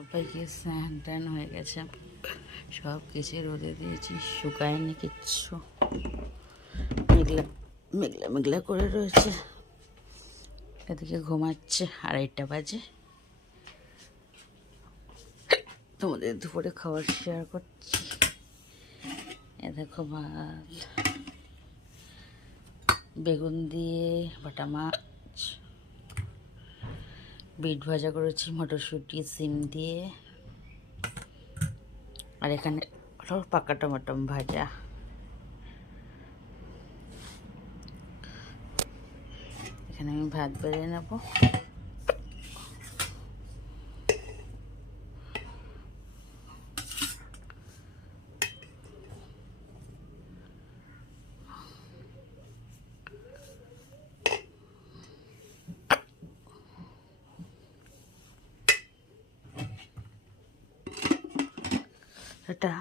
সবাইকে স্নান টান হয়ে গেছে, সব কিছু রোদে দিয়েছি, শুকায়নি কিচ্ছু, মেঘলা মেঘলা মেঘলা করে রয়েছে। এদিকে ঘুমাচ্ছে, 2:30 বাজে। তোমাদের দুপুরে খাবার শেয়ার করছি। এ দেখো ভাত, বেগুন দিয়ে বাটা মাছ, বিট ভাজা করেছি মটরশুঁটি সিম দিয়ে, আর এখানে পাকা টমাটো ভাজা। এখানে আমি ভাত বেড়ে নেব। এটা